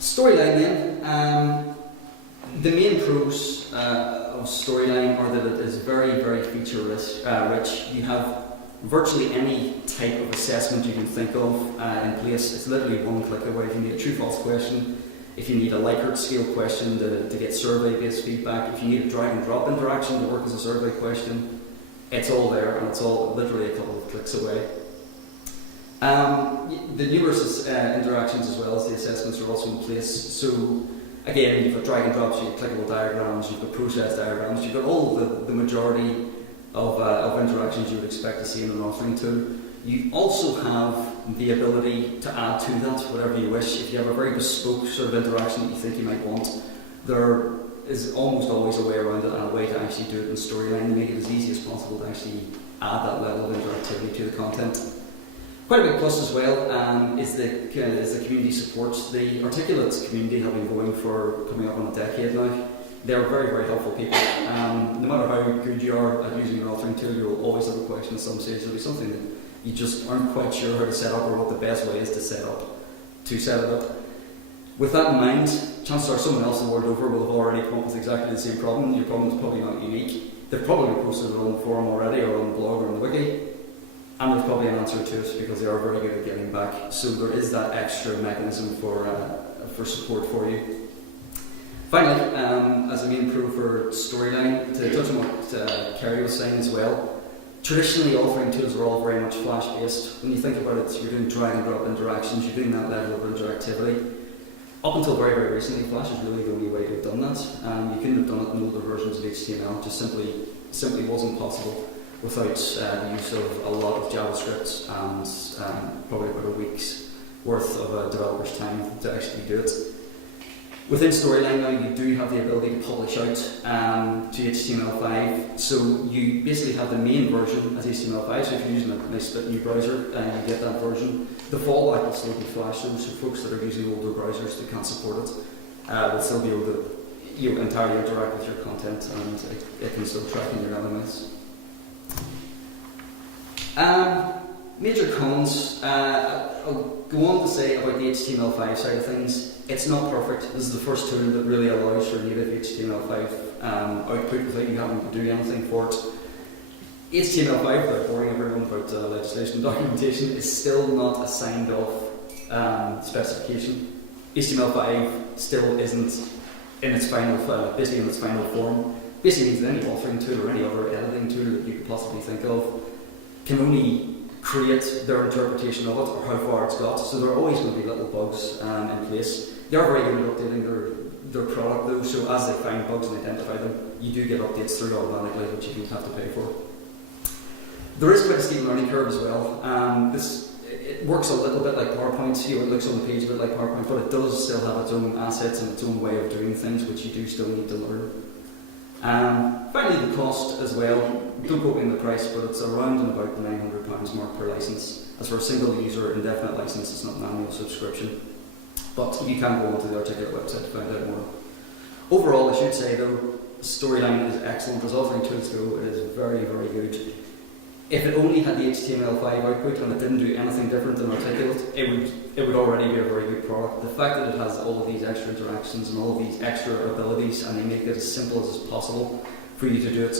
Storyline then. The main pros of Storyline are that it is very, very feature rich. You have virtually any type of assessment you can think of in place. It's literally one click away. If you need a true-false question, if you need a Likert scale question to get survey-based feedback, if you need a drag-and-drop interaction to work as a survey question, it's all there, and it's all literally a couple of clicks away. The numerous interactions as well as the assessments are also in place. So again, you've got drag and drops, you've got clickable diagrams, you've got process diagrams, you've got all the majority of interactions you would expect to see in an authoring tool. You also have the ability to add to that whatever you wish. If you have a very bespoke sort of interaction that you think you might want, there is almost always a way around it and a way to actually do it in Storyline to make it as easy as possible to actually add that level of interactivity to the content. Quite a big plus as well is the community support. The Articulate community have been going for coming up on a decade now. They're very, very helpful people. No matter how good you are at using an authoring tool, you'll always have a question at some stage. There'll be something that you just aren't quite sure how to set up or what the best way is to set it up. With that in mind, chances are someone else the world over will have already come up with exactly the same problem. Your problem is probably not unique. They've probably posted it on the forum already, or on the blog, or on the wiki. And there's probably an answer to it because they are very good at getting back. So there is that extra mechanism for support for you. Finally, as a main pro for Storyline, to touch on what Kerry was saying as well, traditionally authoring tools are all very much Flash based. When you think about it, you're doing drag and drop interactions, you're doing that level of interactivity. Up until very, very recently, Flash is really the only way to have done that. You couldn't have done it in older versions of HTML, just simply wasn't possible without the use of a lot of JavaScript and probably about a week's worth of a developer's time to actually do it. Within Storyline now, you do have the ability to publish out to HTML5. So you basically have the main version as HTML5. So if you're using a nice new browser, you get that version. The fallback will still be Flash, though, so folks that are using older browsers that can't support it will still be able to entirely interact with your content, and it can still track in your elements. Major cons, I'll go on to say about the HTML5 side of things. It's not perfect. This is the first tool that really allows for native HTML5 output without you having to do anything for it. HTML5, without boring everyone about legislation and documentation, is still not a signed off specification. HTML5 still isn't in its final, basically in its final form. Basically means that any authoring tool or any other editing tool that you could possibly think of can only create their interpretation of it or how far it's got. So there are always going to be little bugs in place. They are very good at updating their product though, so as they find bugs and identify them, you do get updates through automatically, which you don't have to pay for. There is quite a steep learning curve as well. It works a little bit like PowerPoint. It looks on the page a bit like PowerPoint, but it does still have its own assets and its own way of doing things, which you do still need to learn. Finally, the cost as well. Don't quote me on the price, but it's around and about the £900 mark per license. As for a single user indefinite license, it's not an annual subscription. But you can go onto the Articulate website to find out more. Overall, I should say though, Storyline is excellent. As authoring tools go, it is very, very good. If it only had the HTML5 output and it didn't do anything different than Articulate, it would already be a very good product. The fact that it has all of these extra interactions and all of these extra abilities, and they make it as simple as possible for you to do it,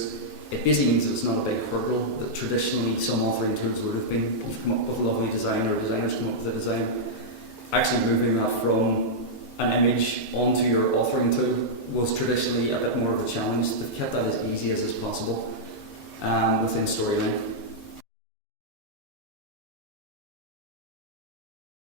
it basically means that it's not a big hurdle that traditionally some authoring tools would have been. You've come up with a lovely design, or designers come up with a design. Actually moving that from an image onto your authoring tool was traditionally a bit more of a challenge. They've kept that as easy as possible within Storyline.